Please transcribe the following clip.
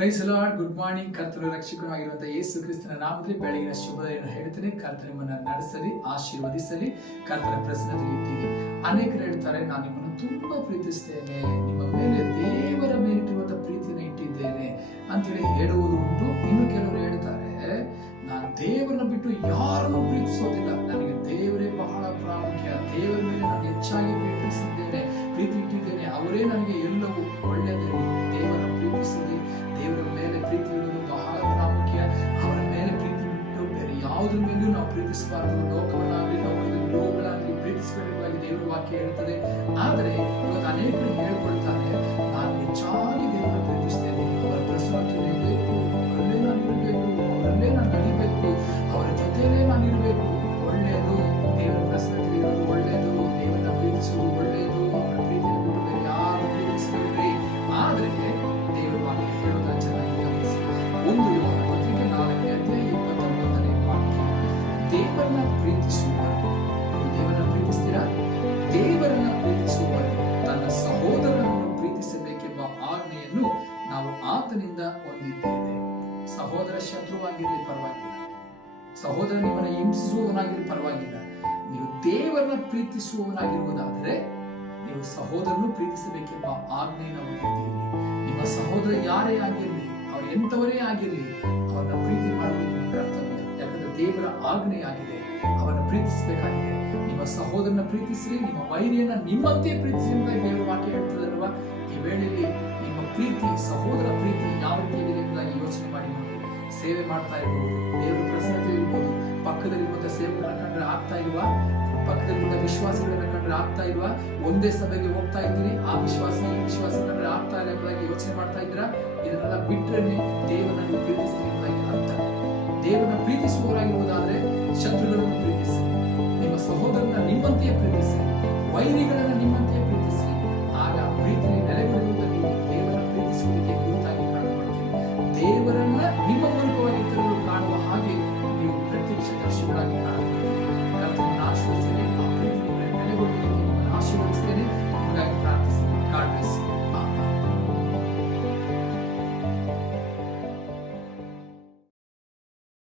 Price lord good morning ಕರ್ತನ ರಕ್ಷಕನಾಗಿರುವಂತಹ ಯೇಸು ಕ್ರಿಸ್ತನ ನಾಮದಲ್ಲಿ ಬೆಳಗಿನ ಶುಭದಿನ ಹೇಳ್ತೇನೆ. ಕರ್ತನ ನಡೆಸಲಿ, ಆಶೀರ್ವದಿಸಲಿ, ಕರ್ತನ ಪ್ರಸನ್ನದಲ್ಲಿ ಇದ್ದೀವಿ ಅನೇಕರು ಹೇಳ್ತಾರೆ, ನಾನು ನಿಮ್ಮನ್ನು ತುಂಬಾ ಪ್ರೀತಿಸ್ತೇನೆ ನಿಮ್ಮ ಮೇಲೆ ದೇವರ ಮೇಲಿಟ್ಟಿರುವಂತಹ ಪ್ರೀತಿಯನ್ನು ಇಟ್ಟಿದ್ದೇನೆ. ಅಂತೇಳಿ ಹೇಳುವುದು ಉಂಟು. ಇನ್ನು ಕೆಲವರು ಹೇಳ್ತಾರೆ, ನಾನು ದೇವರನ್ನ ಬಿಟ್ಟು ಯಾರನ್ನು ಪ್ರೀತಿಸೋದಿಲ್ಲ. ನನಗೆ ದೇವರೇ ಬಹಳ ಪ್ರಾಮುಖ್ಯ. ದೇವರ ಮೇಲೆ ನಾನು ಹೆಚ್ಚಾಗಿ ಪ್ರೀತಿಸಿದ್ದೇನೆ ಪ್ರೀತಿ ಇಟ್ಟಿದ್ದೇನೆ ಅವರೇ ನನಗೆ ಎಲ್ಲವೂ ಒಳ್ಳೆಯದೇ. ಪ್ರೀತಿಸಲಿ ದೇವರ ಮೇಲೆ ಪ್ರೀತಿ ಇಡುವುದು ಬಹಳ ಪ್ರಾಮುಖ್ಯ. ಅವರ ಮೇಲೆ ಪ್ರೀತಿ ಬಿಟ್ಟು ಬೇರೆ ಯಾವುದ್ರ ಮೇಲೂ ನಾವು ಪ್ರೀತಿಸಬಾರದು. ಲೋಕವನ್ನಾಗಲಿ ನಾವು ಲೋಕಗಳಾಗಲಿ ಪ್ರೀತಿಸಬೇಕಾಗಿ ದೇವರ ವಾಕ್ಯ ಹೇಳ್ತದೆ ಶತ್ರುವಾಗಿರಲಿ ಪರವಾಗಿಲ್ಲ. ಸಹೋದರ ನಿಮ್ಮನ್ನ ಹಿಂಸಿಸುವವನಾಗಿರಲಿ ಪರವಾಗಿಲ್ಲ. ನೀವು ದೇವರನ್ನ ಪ್ರೀತಿಸುವವನಾಗಿರುವುದಾದರೆ ನೀವು ಸಹೋದರನು ಪ್ರೀತಿಸಬೇಕೆಂಬ ಆಜ್ಞೆಯನ್ನು ಹೊಂದಿದ್ದೀರಿ ನಿಮ್ಮ ಸಹೋದರ ಯಾರೇ ಆಗಿರಲಿ, ಅವ್ರು ಎಂಥವರೇ ಆಗಿರಲಿ, ಅವರನ್ನ ಪ್ರೀತಿ ಮಾಡುವುದು ನಿಮ್ಮ ಯಾಕಂದ್ರೆ ದೇವರ ಆಜ್ಞೆಯಾಗಿದೆ. ಅವರನ್ನು ಪ್ರೀತಿಸಬೇಕಾಗಿದೆ. ನಿಮ್ಮ ಸಹೋದರನ ಪ್ರೀತಿಸ್ರಿ, ನಿಮ್ಮ ವೈರಿಯನ್ನ ನಿಮ್ಮಂತೆ ಪ್ರೀತಿಸಿ ಅಂತ ದೇವರ ವಾಕ್ಯ ಹೇಳ್ತದಲ್ವಾ ಈ ವೇಳೆಯಲ್ಲಿ ನಿಮ್ಮ ಪ್ರೀತಿ, ಸಹೋದರ ಪ್ರೀತಿ ಯಾವ ರೀತಿಯಾಗಿದೆ ಎಂಬುದಾಗಿ ಯೋಚನೆ ಮಾಡಿ ನೋಡಿ ಸೇವೆ ಮಾಡ್ತಾ ಇರ್ಬೋದು. ದೇವರ ಪ್ರಸನ್ನತೆ ಇರ್ಬೋದು. ಪಕ್ಕದಲ್ಲಿರುವಂತಹ ಸೇವೆಗಳನ್ನ ಕಂಡ್ರೆ ಆಗ್ತಾ ಇಲ್ವಾ ಪಕ್ಕದಲ್ಲಿರುವಂತ ವಿಶ್ವಾಸಗಳನ್ನ ಕಂಡ್ರೆ ಆಗ್ತಾ ಇರುವ, ಒಂದೇ ಸಭೆಗೆ ಹೋಗ್ತಾ ಇದ್ದೀರಿ. ಆ ವಿಶ್ವಾಸ ವಿಶ್ವಾಸ ಕಂಡ್ರೆ ಆಗ್ತಾ ಇಲ್ಲ ಎಂಬುದಾಗಿ ಯೋಚನೆ ಮಾಡ್ತಾ ಇದ್ದೀರಾ? ಇದನ್ನೆಲ್ಲ ಬಿಟ್ಟರೆ ದೇವನನ್ನು ಪ್ರೀತಿಸ್ತೀನಿ ಅಂತ ಅರ್ಥ. ದೇವರನ್ನ ಪ್ರೀತಿಸುವವರಾಗಿರುವುದಾದ್ರೆ ಶತ್ರುಗಳನ್ನು ಪ್ರೀತಿಸಿ ನಿಮ್ಮ ಸಹೋದರನ ನಿಮ್ಮಂತೆಯೇ ಪ್ರೀತಿಸಿ ವೈರಿಗಳನ್ನ ನಿಮ್ಮಂತೆಯೇ